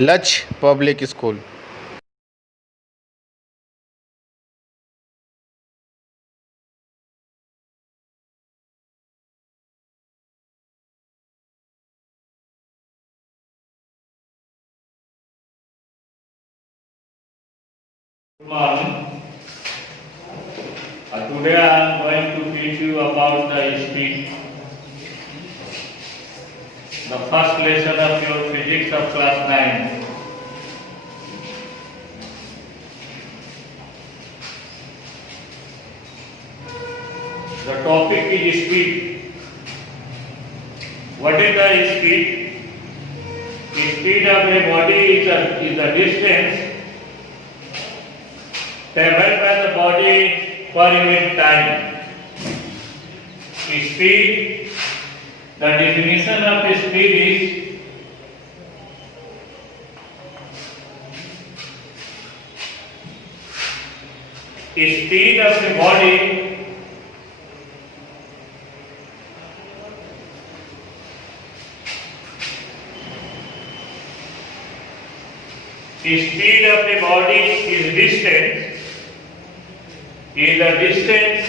लक्ष्य public school. Good morning. Today I am going to teach you about the speed. The first lesson of your physics of class 9. The topic is speed. What is the speed? The speed of a body is the distance traveled by the body per unit time. Speed, the definition of speed is speed of the body is distance, is the distance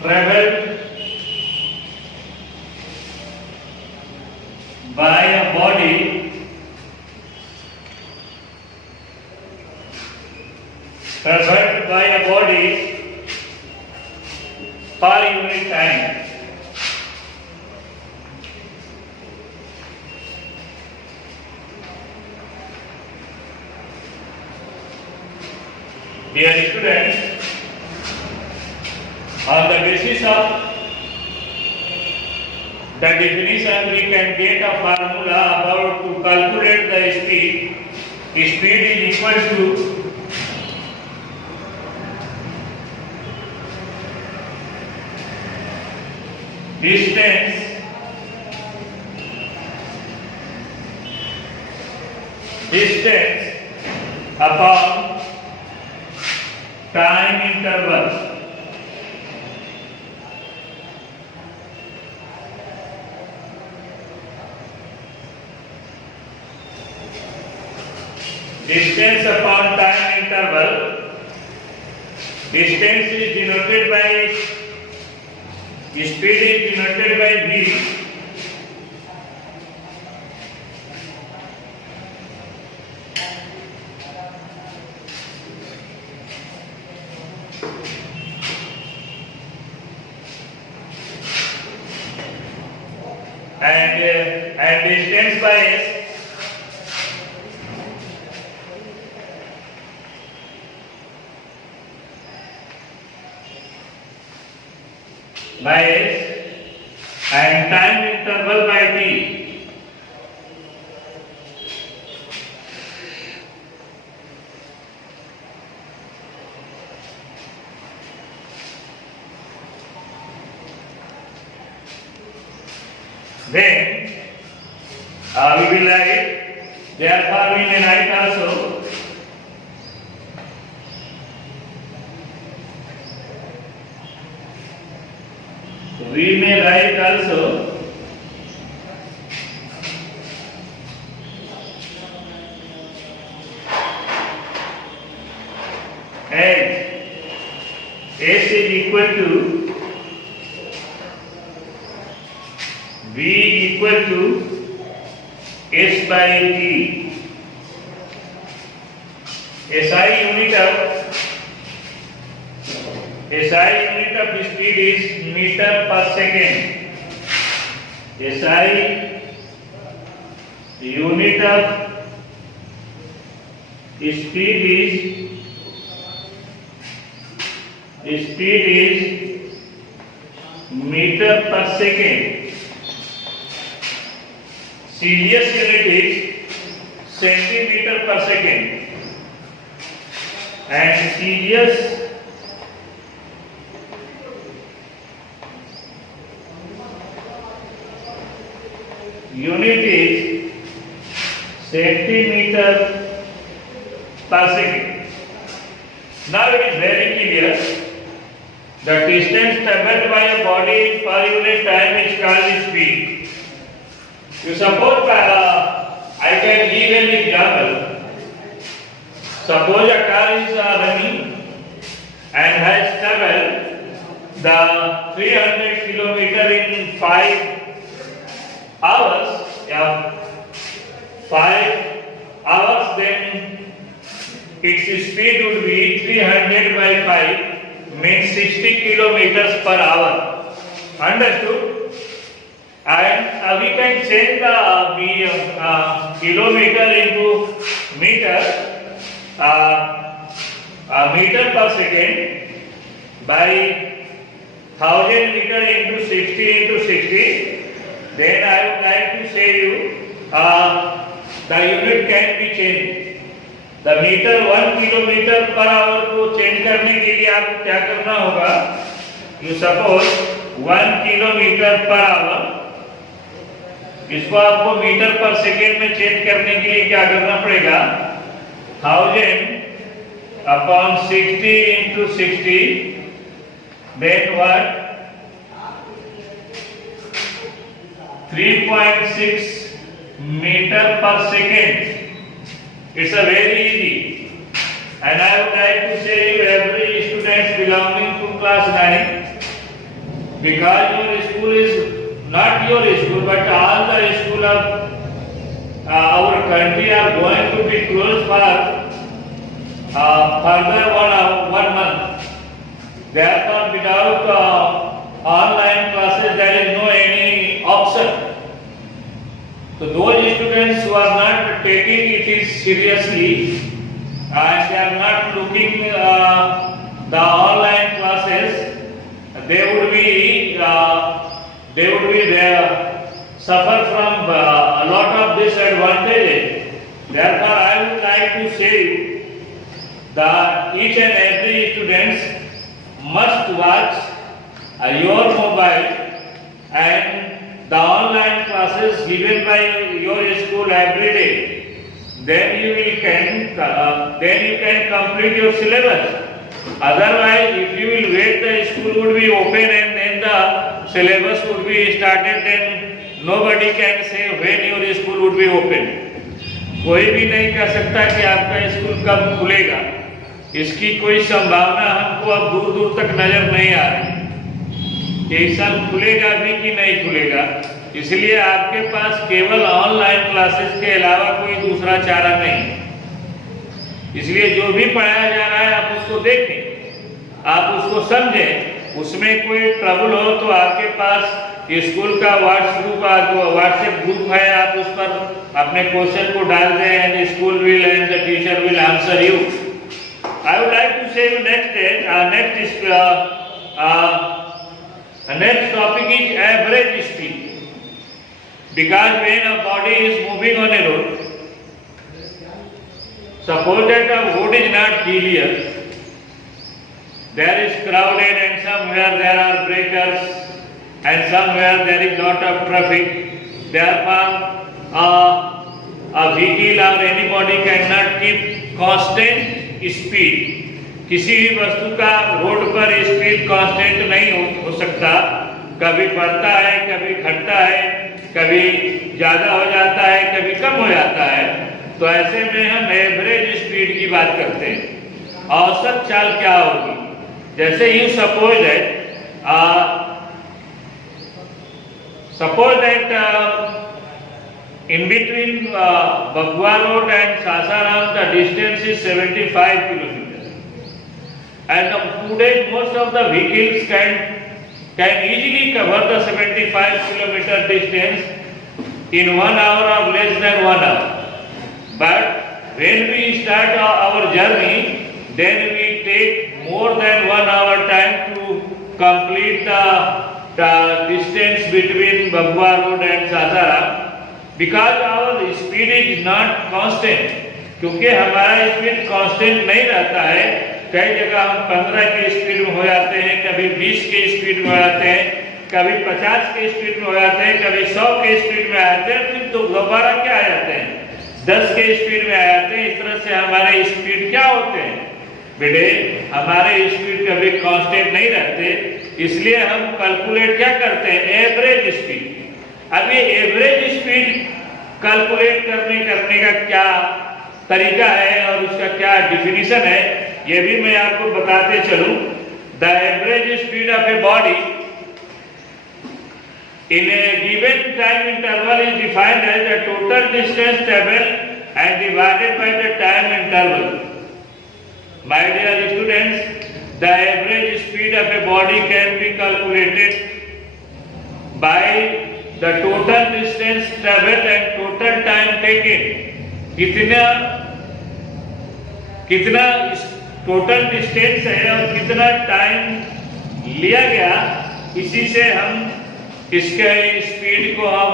traveled by a body per unit time. Dear students, on the basis of the definition we can get a formula about to calculate the speed. Speed is equal to distance upon time interval. Distance upon time interval. Distance is denoted by speed is denoted by v. And distance by s and time interval by t. Then we will write, therefore we may write also as s is equal to v equal to s by t. SI unit of speed is meter per second. SI unit of speed is meter per second. Serious unit is centimeter per second, and serious unit is centimeter per second. Now it is very clear. The distance traveled by a body per unit time is called speed. You suppose I can give an example. Suppose a car is running and has traveled the 300 kilometer in 5 hours. 5 hours, then its speed would be 300 by 5 means 60 kilometers per hour. Understood? And we can change the kilometer into meter, meter per second by 1000 meter into 60 into 60. Then I would like to say you the unit can be changed. The meter 1 kilometre per our को change करने के लिए आपको क्या करना होगा? You suppose 1 kilometre per our, इसको आपको मीटर पर सेकेंड में चेंज करने के लिए क्या करना पड़ेगा? 1000 upon 60 into 60, then what? 3.6 meter per second. It's a very easy. And I would like to say you every student belonging to class 9, because your school is not your school but all the school of our country are going to be closed for further 1 month. Therefore without online classes there is no any option. So those students who are not taking it seriously and they are not looking the online classes, they would be there, suffer from a lot of disadvantages. Therefore, I would like to say that each and every student must watch your mobile and the online classes given by your school every day. Then you can complete your syllabus. Otherwise, if you will wait, the school would be open and then the syllabus would be started. Then nobody can say when your school would be open. कोई भी नहीं कह सकता कि आपका school कब खुलेगा. इसकी कोई संभावना हमको अब दूर दूर तक नजर नहीं आ रही कि साल खुलेगा भी कि नहीं खुलेगा. इसलिए आपके पास केवल ऑनलाइन क्लासेस के अलावा कोई दूसरा चारा नहीं. इसलिए जो भी पढ़ाया जा रहा है आप उसको देखें, आप उसको समझें. उसमें कोई ट्रबल हो तो आपके पास स्कूल का व्हाट्सएप ग्रुप है, आप उस पर अपने क्वेश्चन को डाल दें and school will and the teacher will answer you. I would like to say next topic is average speed. Because when a body is moving on a road, suppose that a road is not clear, there is crowded and somewhere there are breakers and somewhere there is lot of traffic. Therefore, a vehicle or anybody cannot keep constant speed. किसी भी वस्तु का road पर speed constant नहीं हो सकता. कभी बढ़ता है, कभी घटता है, कभी ज्यादा हो जाता है, कभी कम हो जाता है. तो ऐसे में हम एवरेज स्पीड की बात करते हैं. औसत चाल क्या होगी? जैसे you suppose that in between Bagua Road and Sasaram the distance is 75 kilometers. And today most of the vehicles can easily cover the 75 kilometer distance in 1 hour or less than 1 hour. But when we start our journey, then we take more than 1 hour time to complete the distance between Bagua Road and Sasaram. Because our speed is not constant. क्योंकि हमारा speed constant नहीं रहता है. कई जगह हम 15 की speed में हो जाते हैं, कभी 20 की स्पीड में हो जाते हैं, कभी 50 की स्पीड में हो जाते हैं, कभी 100 की स्पीड में आ जाते हैं, फिर तो दोबारा क्या आ जाते हैं 10 के स्पीड में आ जाते हैं। इस तरह से हमारे स्पीड क्या होते हैं बेटे, हमारे स्पीड कभी कांस्टेंट नहीं रहते, इसलिए हम कैलकुलेट क्या करते हैं, एवरेज स्पीड। अब ये एवरेज स्पीड कैलकुलेट करने का क्या तरीका है और उसका क्या डिफिनीशन है, ये भी मैं आपको बताते चलूं। The average speed of a body in a given time interval is defined as the total distance traveled and divided by the time interval. My dear students, the average speed of a body can be calculated by the total distance traveled and total time taken. कितना total distance है और कितना time लिया गया, इसी से हम इसके स्पीड को हम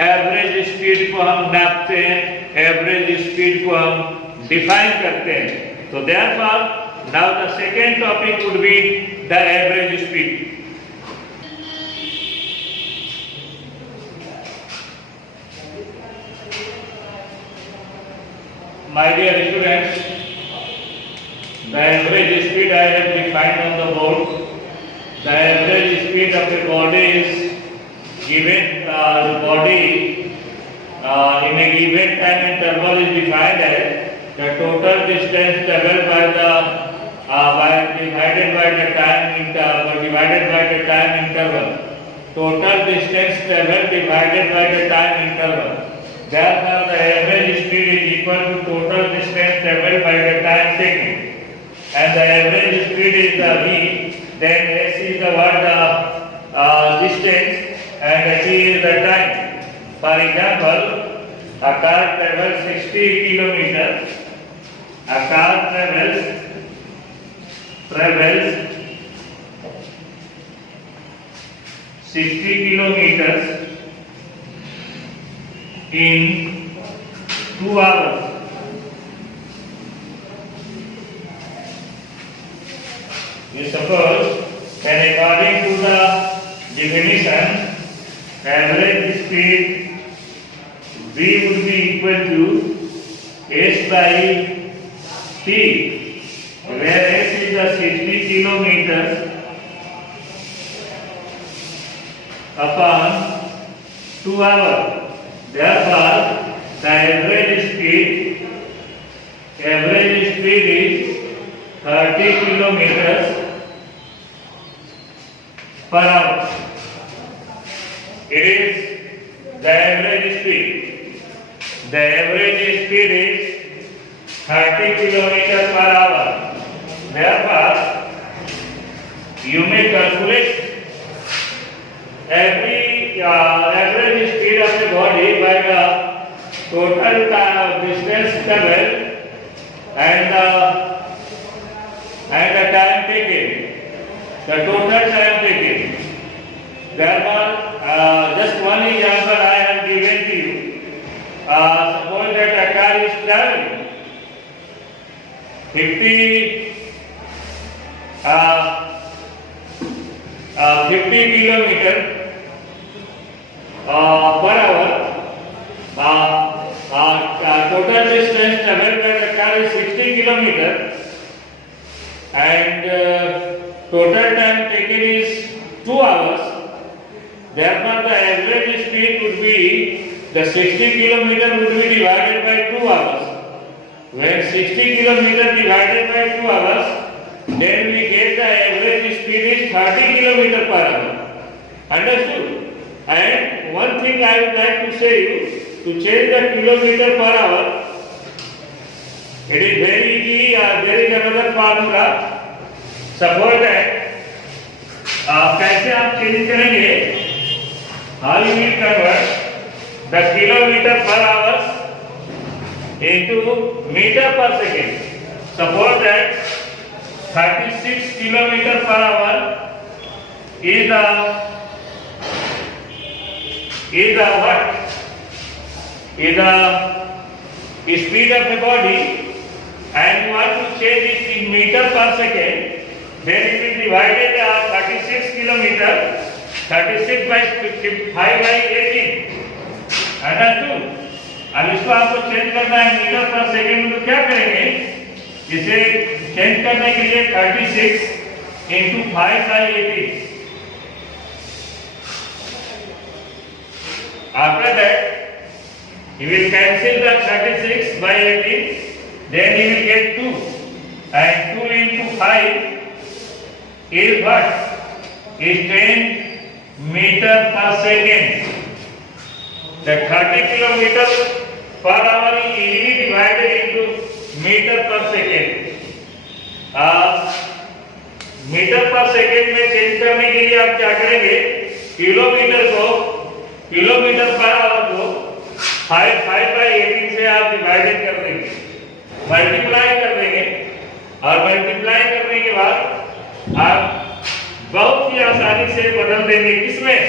एवरेज स्पीड को हम नापते हैं, एवरेज स्पीड को हम डिफाइन करते हैं। तो therefore now the second topic would be the average speed. My dear students, the average speed I have defined on the board. The average speed of a body is given the body in a given time interval is defined as the total distance traveled by the divided by the time interval. Total distance traveled divided by the time interval. Therefore, the average speed is equal to total distance traveled by the time taken. And the average speed is the v. Then s is the distance. And t is the time. For example, a car travels 60 kilometers. A car travels 60 kilometers in 2 hours. You suppose that according to the definition, average speed v would be equal to s by t, where s is the 60 kilometers upon 2 hours. Therefore, the average speed is 30 kilometers per hour. It is the average speed. The average speed is 30 kilometers per hour. Therefore, you may calculate every average speed of the body by the total distance traveled and the time taken, the total time taken. Therefore, just one example I have given to you. Suppose that a car is traveling 50 kilometers per hour. Total distance traveled by the car is 60 kilometers and total time taken is 2 hours. Therefore, the average speed would be the 60 kilometers would be divided by 2 hours. When 60 kilometers divided by 2 hours, then we get the average speed is 30 kilometers per hour. Understood? And one thing I would like to say you, to change the kilometer per hour, it is very easy. There is another formula. Suppose that कैसे आप change करेंगे? How you will convert the kilometer per hour into meter per second. Suppose that 36 kilometer per hour is the what? Is the speed of the body, and you want to change it in meter per second. Then it will divide 36 kilometer, 36 by 5 by 18. Understood? अब इसको आपको change करना है metre per second में, तो क्या करेंगे, इसे चेंज करने के लिए 36 into 5/18। After that, he will cancel the 36/18, then he will get 2, and 2 into 5 is what? Is 10 meter per second. The 30 kilometer per hour is easily divided into meter per second. Metre per second में change करने के लिए आप क्या करेंगे, kilometre per our को 5/18 से आप डिवाइडेड कर देंगे, मल्टीप्लाई कर देंगे, और मल्टीप्लाई करने के बाद आप बहुत ही आसानी से बदल देंगे किसमें,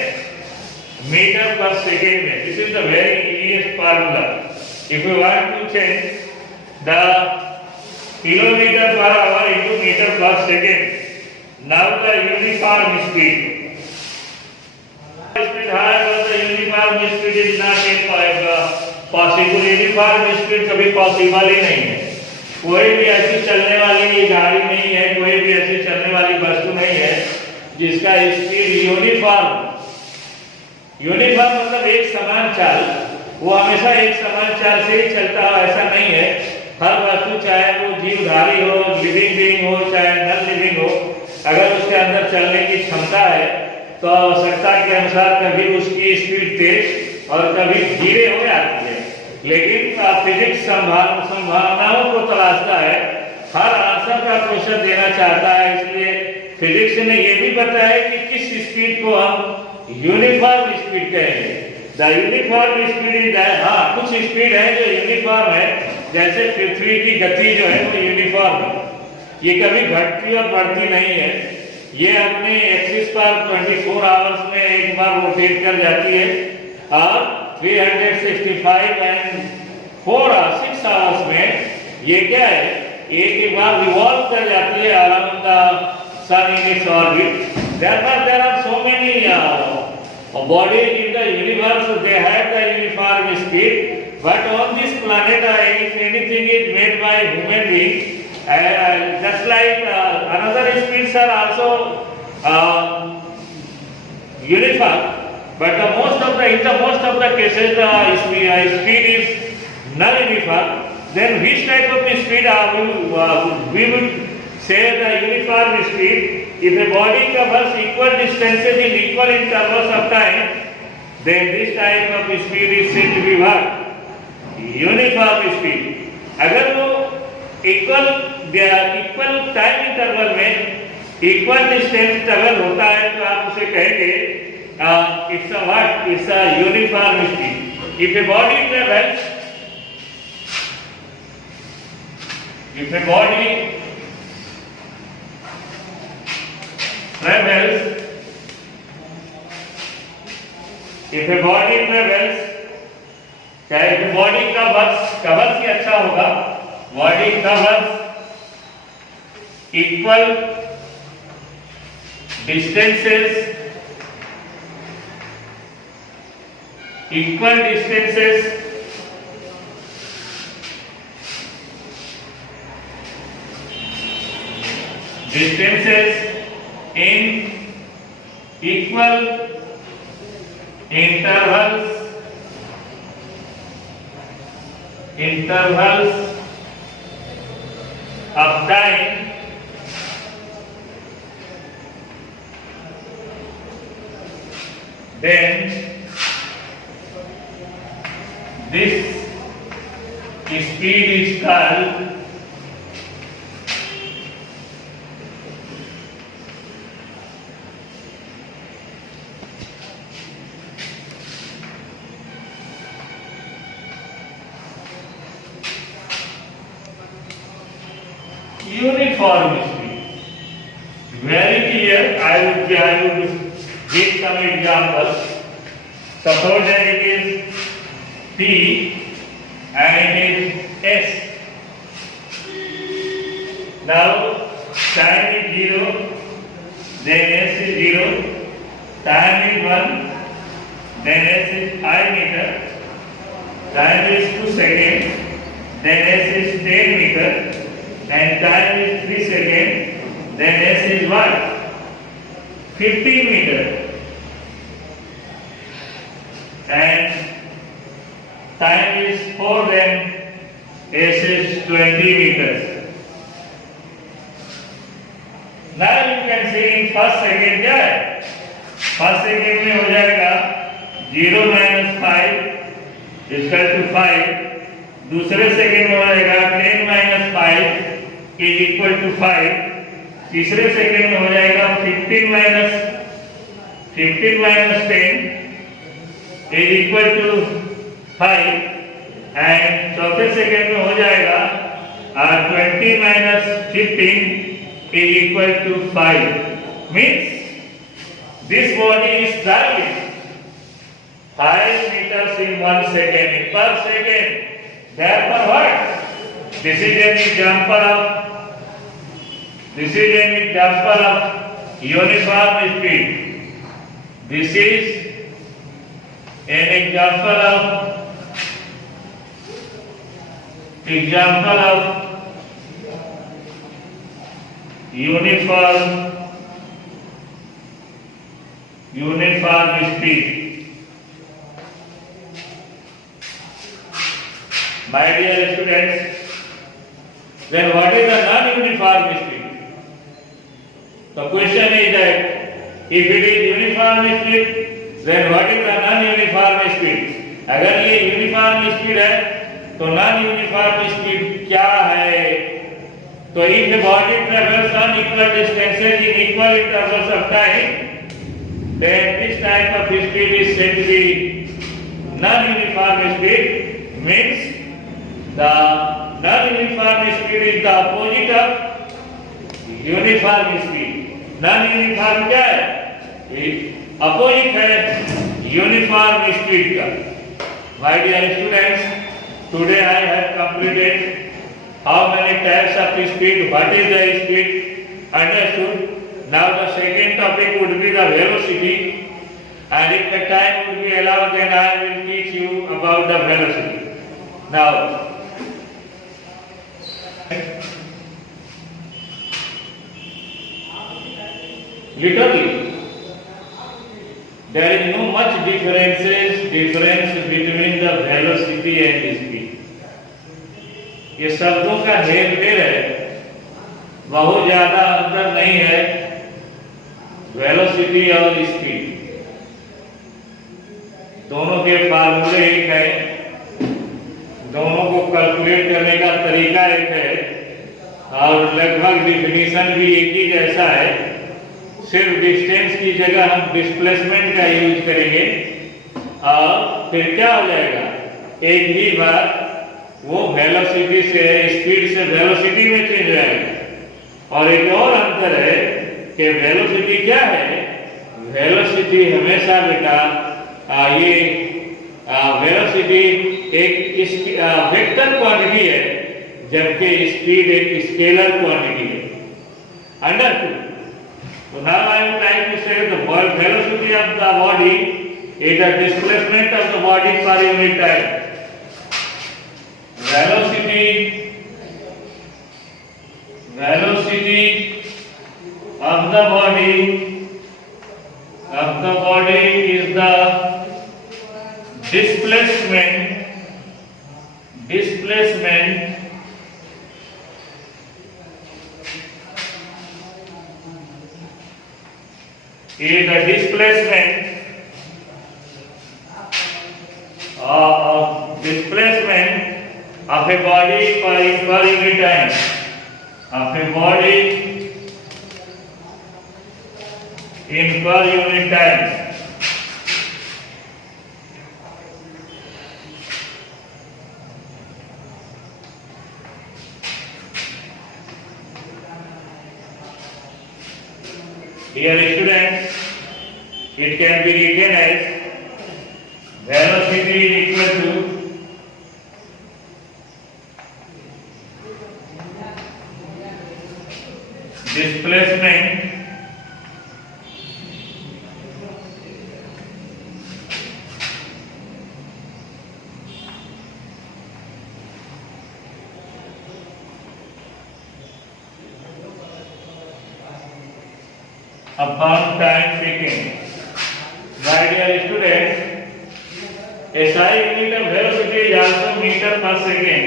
मीटर पर सेकेंड में। This is the very easiest formula. If you want to change the kilometre per hour into metre per second, now the uniform speed however the uniform speed is not possible. Uniform speed कभी possible ही नहीं है। कोई भी ऐसी चलने वाली गाड़ी नहीं है, कोई भी ऐसी चलने वाली वस्तु नहीं है जिसका स्पीड यूनिफॉर्म मतलब एक समान चाल, वो हमेशा एक समान चाल से ही चलता है, ऐसा नहीं है। हर वस्तु चाहे वो जीवधारी हो, लिविंग बीइंग हो, चाहे नॉन लिविंग हो, अगर उसके अंदर चलने की क्षमता है तो आवश्यकता के अनुसार कभी उसकी स्पीड तेज और कभी धीरे हो जाती है। लेकिन फिजिक्स संभावनाओं को तलाशता है, हर आंसर का क्वेश्चन देना चाहता है, इसलिए फिजिक्स ने यह भी बताया कि किस स्पीड को हम यूनिफॉर्म स्पीड कहेंगे। द यूनिफॉर्म स्पीड इज, हाँ कुछ स्पीड है जो यूनिफॉर्म है, जैसे पृथ्वी की गति जो है वो यूनिफॉर्म है, ये कभी घटती और बढ़ती नहीं है। ये अपने एक्सिस पर 24 आवर्स में एक बार रोटेट कर जाती है, और 365 एंड 6 आवर्स में ये क्या है, एक बार रिवॉल्व कर जाती है around the sun in its orbit. Therefore, there are so many bodies in the universe. They have the uniform speed, but on this planet, if anything is made by human being, just like another speeds are also uniform, but in the most of the cases, the speed is non-uniform. Then which type of speed we would say the uniform speed? If a body covers equal distances in equal intervals of time, then this type of speed is said to be what? Uniform speed. अगर वो equal time interval में equal distance travel होता है तो आप उसे कहेंगे it's a what, it's a uniform speed. If a body travels चाहे बॉडी का कवर्स ही अच्छा होगा, body covers equal distances in equal intervals of time, then this speed is called uniform speed. Very clear. I would give some examples. Suppose that it is P and it is S. Now time is 0, then S is 0, time is 1, then S is 5 meter, time is 2 seconds, then s is 10 meter, and time is 3 seconds, then s is what? 15 meter, and time is 4, then s is 20 meters. Now you can see in first second क्या है? First second में हो जाएगा 0 minus 5 equal to 5, दूसरे second में हो जाएगा 10 minus 5 is equal to 5, तीसरे सेकेंड में हो जाएगा 15 minus 10 is equal to 5, and चौथे सेकेंड में हो जाएगा 20 minus 15 is equal to 5. Means this body is traveling 5 meters in 1 second per second. Therefore what? This is an example of uniform speed. This is an example of uniform speed. My dear students, then what is the non-uniform speed? The question is that if it is uniform speed, then what is the non-uniform speed? अगर ये uniform speed है, तो non-uniform speed क्या है? So if the body travels on equal distances in equal intervals of time, then this type of speed is said to be non-uniform speed. Means the non-uniform speed is the opposite of uniform speed. Non-uniform क्या है? Opposite है uniform speed का. My dear students, today I have completed how many types of speed, what is the speed, understood. Now the second topic would be the velocity, and if the time would be allowed, then I will teach you about the velocity. Now, literally, there is no much difference between the velocity and speed. ये शब्दों का हेर फेर है, बहुत ज्यादा अंतर नहीं है वेलोसिटी और स्पीड, दोनों के फार्मूले एक है, दोनों को कैलकुलेट करने का तरीका एक है, और लगभग डिफिनीशन भी एक ही जैसा है, सिर्फ डिस्टेंस की जगह हम डिस्प्लेसमेंट का यूज करेंगे, और फिर क्या हो जाएगा, एक ही बार वो वेलोसिटी से स्पीड से वेलोसिटी में चेंज आएगा। और एक और अंतर है कि वेलोसिटी क्या है, वेलोसिटी हमेशा बेटा ये वेलोसिटी एक वेक्टर क्वांटिटी है, जबकि स्पीड एक स्केलर क्वांटिटी है। Understood? So now I would like to say the velocity of the body is the displacement of the body per unit time. Velocity of the body is the displacement of a body per unit time, of a body in per unit time. Dear students, it can be written as velocity is equal to displacement upon time taken. My dear students, SI unit of velocity is also meter per second.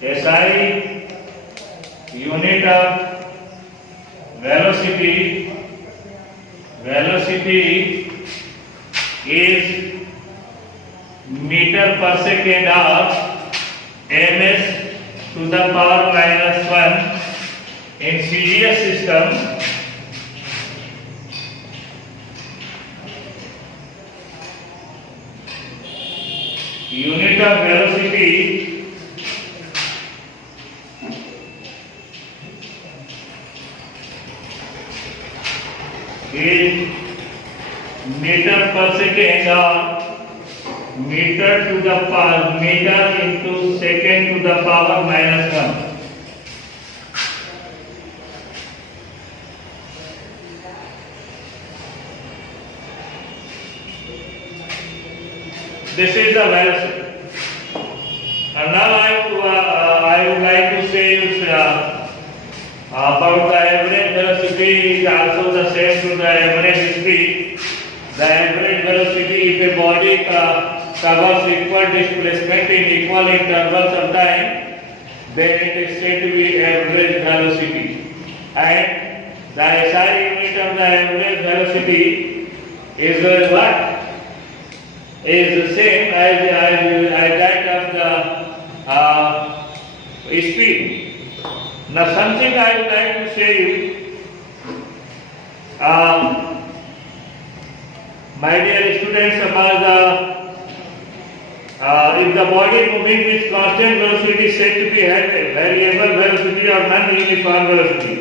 SI unit of velocity is meter per second of ms to the power minus 1 in CGS system. Unit of velocity is meter per second or meter to the power meter into second to the power minus 1. This is the velocity. And now I would like to say about the average velocity is also the same to the average speed. The average velocity, if a body covers equal displacement in equal intervals of time, then it is said to be average velocity. And the SI unit of the average velocity is what? Is the same as that of the speed. Now something I would like to say you, my dear students, about the if the body moving with constant velocity is said to be variable velocity or non-uniform velocity.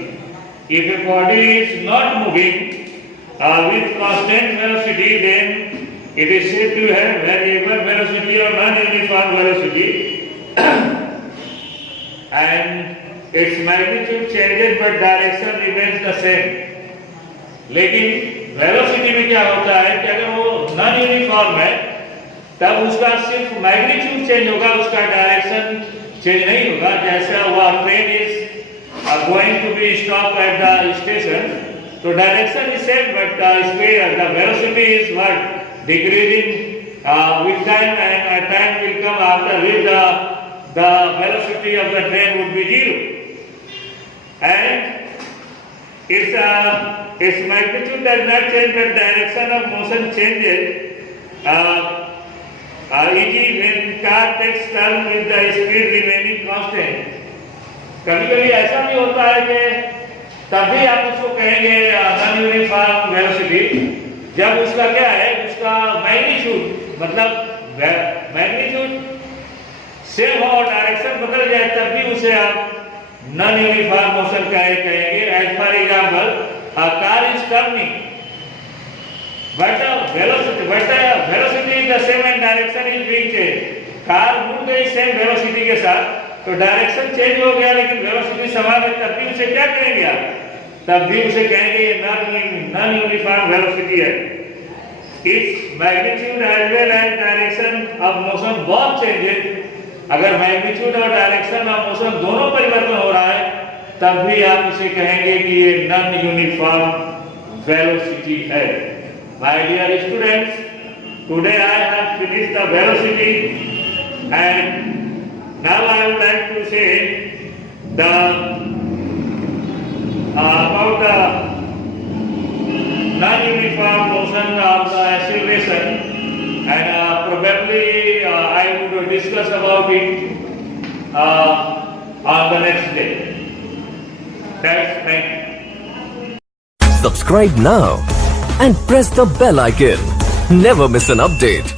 If a body is not moving with constant velocity, then it is said to have variable velocity or non-uniform velocity and its magnitude changes but direction remains the same. लेकिन velocity में क्या होता है कि अगर वो non uniform है तब उसका सिर्फ मैग्नीट्यूड चेंज होगा, उसका डायरेक्शन चेंज नहीं होगा. जैसे हुआ train is going to be stop at the station, तो direction is same but the speed the velocity is what decreasing with time, and a time will come after which the velocity of the train would be 0, and its magnitude does not change but direction of motion changes. E.g. when car takes turn with the speed remaining constant. कभी-कभी ऐसा भी होता है कि तभी आप उसको कहेंगे नॉन यूनिफॉर्म वेलोसिटी जब उसका क्या है, उसका मैग्नीट्यूड मतलब मैग्नीट्यूड सेम हो और डायरेक्शन बदल जाए तब भी उसे आप नॉन यूनिफॉर्म मोशन कहेंगे. As for example a car is turning but the velocity is the same and direction is being changed. Car मुड़ गई सेम वेलोसिटी के साथ तो डायरेक्शन चेंज हो गया लेकिन वेलोसिटी समान है, तब भी उसे क्या कहेंगे आप? तब भी उसे कहेंगे ये नॉन यूनिफॉर्म वेलोसिटी है. Its magnitude as well as direction of motion both changes. अगर मैग्नीट्यूड और डायरेक्शन ऑफ मोशन दोनों परिवर्तन हो रहा है तब भी आप इसे कहेंगे कि ये नॉन यूनिफॉर्म वेलोसिटी है. My dear students, today I have finished the velocity and now I would like to say the about the non-uniform motion of the acceleration, and probably I would discuss about it on the next day. That's thank you. Subscribe now and press the bell icon. Never miss an update.